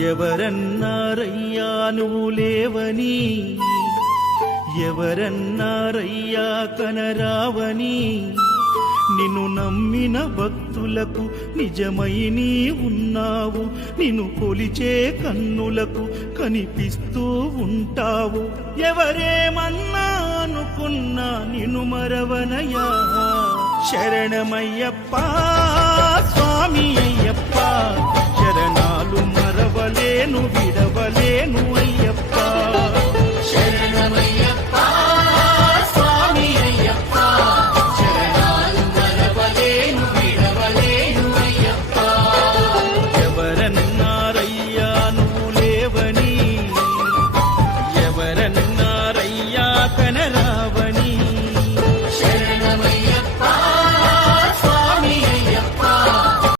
ఎవరన్నారయ్యా నువ్వు లేవని, ఎవరన్నారయ్యా కనరావని, నిన్ను నమ్మిన భక్తులకు నిజమై నీ ఉన్నావు, నిన్ను కొలిచే కన్నులకు కనిపిస్తూ ఉంటావు. ఎవరేమన్నా అనుకున్నా నిన్ను మరవనయ్యా. శరణమయ్యప్ప స్వామి.